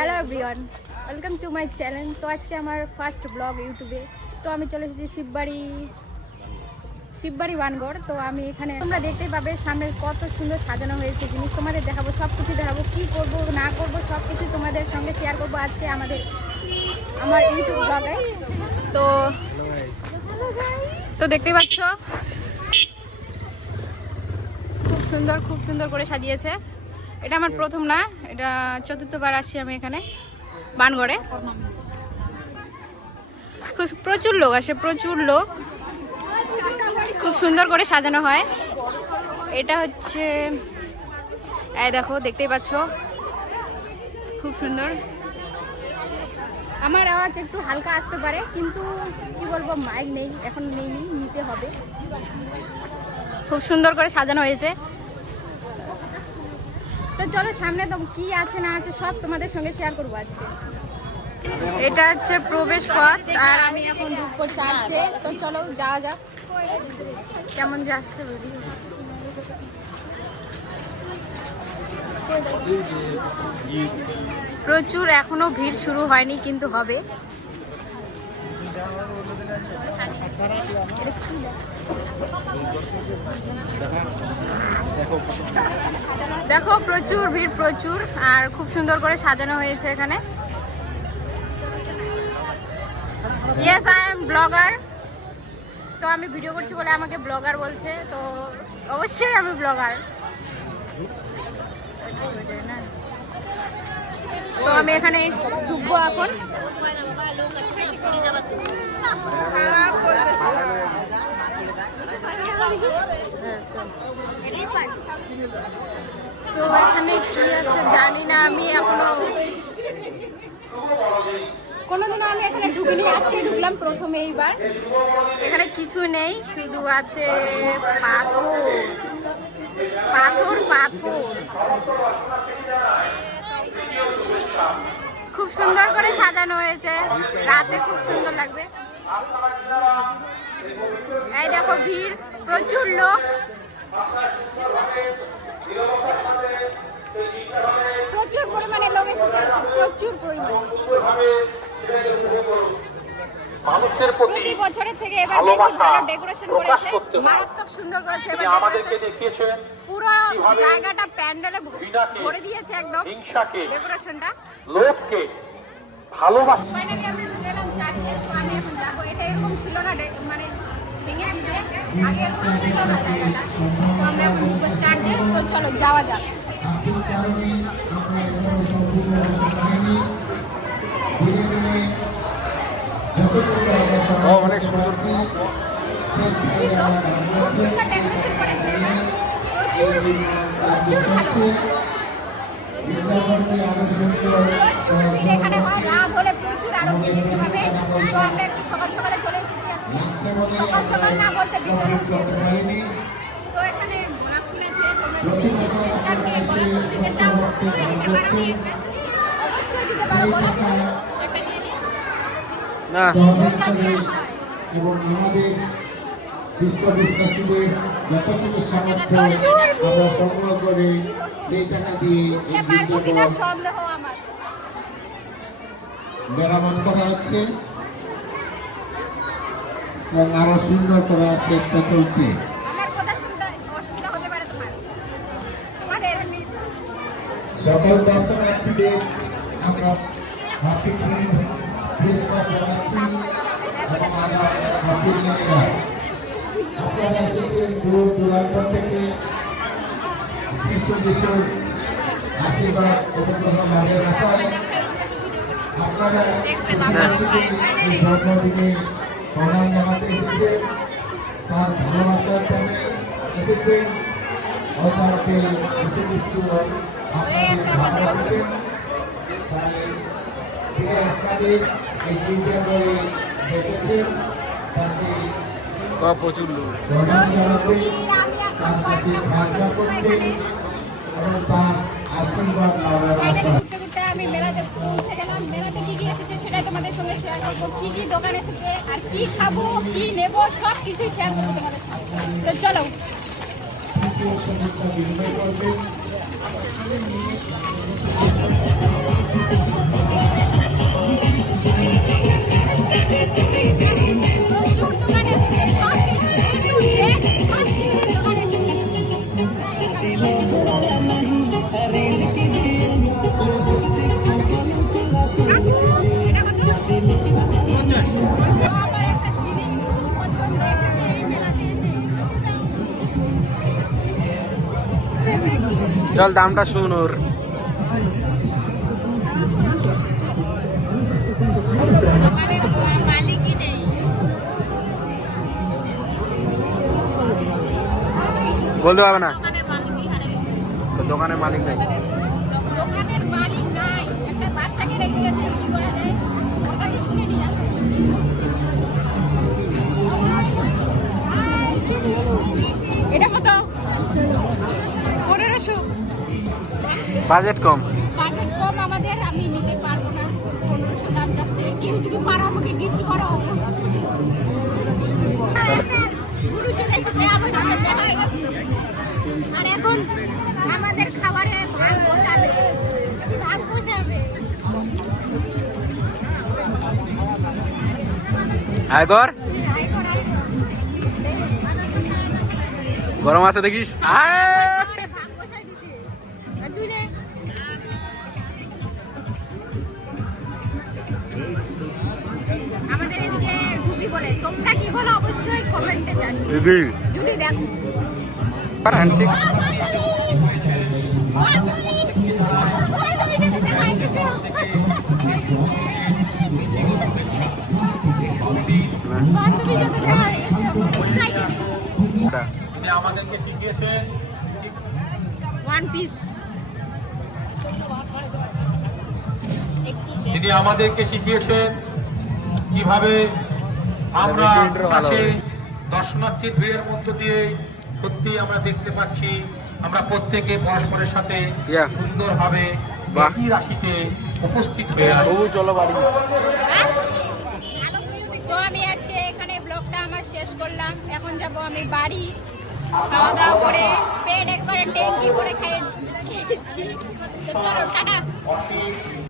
Hello everyone, welcome to my channel. তো আজকে আমার ফার্স্ট ব্লগ ইউটিউবে। তো আমি চলে এসেছি শিববাড়ি বানগড়। তো আমি এখানে তোমরা দেখতেই পাবে সামনে কত সুন্দর সাজানো হয়েছে জিনিস। তোমাদের দেখাবো, সব কিছু দেখাবো, কী করবো না করবো সব কিছু তোমাদের সঙ্গে শেয়ার করবো আজকে আমার ইউটিউব ব্লগে। তো দেখতেই পাচ্ছ খুব সুন্দর করে সাজিয়েছে। এটা আমার প্রথম না, এটা চতুর্থবার আসছি আমি এখানে বানগড়ে। প্রচুর লোক আসে, প্রচুর লোক। খুব সুন্দর করে সাজানো হয়। এটা হচ্ছে এই দেখো, দেখতেই পাচ্ছ খুব সুন্দর। আমার আওয়াজ একটু হালকা আসতে পারে, কিন্তু কি বলবো, মাইক নেই এখন, নিতে হবে। খুব সুন্দর করে সাজানো হয়েছে। তো চলো সামনে তো কি আছে না আছে সব তোমাদের সঙ্গে শেয়ার করবো আজকে। এটা হচ্ছে প্রবেশ পথ, আর আমি এখন ঢুকবো চার্চে। তো চলো যাওয়া যাক, কেমন যাচ্ছে। প্রচুর এখনো ভিড় শুরু হয়নি, কিন্তু হবে। দেখো প্রচুর ভিড়, প্রচুর। আর খুব সুন্দর করে সাজানো হয়েছে এখানে। Yes, I am blogger. তো আমি ভিডিও করছি বলে আমাকে ব্লগার বলছে, তো অবশ্যই আমি ব্লগার। তো আমি এখানে ঢুকবো এখন। তো এখানে কি আছে জানি না, আমি এখনো কোনোদিনও আমি এখানে ঢুকিনি, আজকে ঢুকলাম প্রথমে এইবার। এখানে কিছু নেই, শুধু আছে পাথর পাথর পাথর। খুব সুন্দর করে সাজানো হয়েছে, রাতে খুব সুন্দর লাগবে। এই দেখো ভিড়, প্রচুর লোক, প্রচুর পরিমাণে লোক এসেছে, প্রচুর পরিমাণে। প্রতি বছরের থেকে এবার বেশি ভালো ডেকোরেশন করেছে, মারাত্মক সুন্দর করেছে এবার ডেকোরেশন। পুরো জায়গাটা প্যান্ডেলে ভরে দিয়েছে একদম ডেকোরেশনটা। লোককে ভালোবাসা। ফাইনালি আমরা ঢুকে গেলাম চার্চে। তো আমি এখন যাবো। এটা এরকম ছিল না, মানে ভেঙে দিয়েছে, আগে এরকম ছিল না জায়গাটা। তো আমরা এখন ঢুকবো চার্চে। তো চলো যাওয়া যাক। অনেক সুন্দর ডেকোরেশন করেছে, প্রচুর ভালো। প্রচুর ভিড় এখানে হয়, রাত হলে প্রচুর আরো দেখতে পাবে। তো আমরা একটু সকালে চলে এসেছি। সকাল না বলতে বিকেল। তো এখানে গোলাপ ফুল আছে, অবশ্যই দিতে পারো গোলাপ ফুল না। এবং আমাদের বিশ্বাসীদের যতটুকু সামর্থ্য আমরা সংগ্রহ করে সেই টাকা দিয়ে মেরামত করা হচ্ছে এবং আরো সুন্দর করার চেষ্টা চলছে। সকল দর্শনার্থীদের আমরা হ্যাপি ক্রিসমাস জানাচ্ছি এবং হ্যাপি নিউ ইয়ার। আপনারা এসেছেন দূর দূরান্ত থেকে শিশু কিশোর আশীর্বাদ উপগ্রহ লাভের আশায়। আপনারা এই জন্মদিনে প্রণাম জানাতে এসেছেন, তার ভালোবাসার টানে এসেছেন, তাকে যীশু খ্রিস্ট আপনাদের ভালোবাসেন। তাই তিনি আপনাদের এই চিন্তা করে দেখেছেন, তাকে প্রচুর লোক প্রণাম জানাতে, তার কাছে প্রার্থনা করতে এবং তার আশীর্বাদ লাভের আশা। আমি মেলাতে পৌঁছে গেলাম। মেলাতে কি এসেছে সেটাই তোমাদের সঙ্গে শেয়ার করবো। কি দোকান এসেছে আর কি খাবো, কি নেবো, সব কিছুই শেয়ার করবো তোমাদের সঙ্গে। তো চলো। শুভেচ্ছা বিনিময় করবেন। চল দামটা শুন ওর। দোকানের মালিকই নেই। বলতে পারবে না, দোকানের মালিকই হারে গেছে। দোকানের মালিক নেই। দোকানের মালিক নাই, একটা বাচ্চাকে রেখে গেছে, কি করা যায় ওর কাছে শুনে নিয়ে আসো। এটা কত? 1500। বাজেট কম। বাজেট কম আমাদের, আমি নিতে পারবো না। 1500 দাম যাচ্ছে। কেউ যদি পারো আমাকে গিফট করো। গুরু চলে এসেছে, আমার সাথে দেখা হয়ে গেছে। আর এখন আমাদের খাবারে ভাগ বসাবে। ভাগ বসাবে। আয় কর, আয় কর, আয় কর। গরম আছে দেখিস। আয় খাবারে ভাগ বসাই দিছে। আর তুই নে। আমাদের এদিকে ঢুকি বলে, তোমরা কি বলো অবশ্যই কমেন্টে জানিও দিদি যদি দেখো। হ্যান্ডশেক। তিনি আমাদেরকে শিখিয়েছেন ওয়ান পিস তিনি আমাদেরকে শিখিয়েছেন কিভাবে আমরা বেশি intro ভালো কাছে হবে। দর্শনার্থীর ভিড়ের মধ্য দিয়ে সত্যি আমরা দেখতে পাচ্ছি আমরা প্রত্যেকে পরস্পরের সাথে Yeah. সুন্দরভাবে বাহ। একই রাশিতে উপস্থিত হয়ে আছি। তবু চলো বাড়ি। তো আমি আজকে এখানে ব্লগটা আমার শেষ করলাম। এখন যাব আমি বাড়ি, খাওয়া দাওয়া করে পেট একবারে ট্যাঙ্কি করে খেয়েছি। তো চলো টাটা।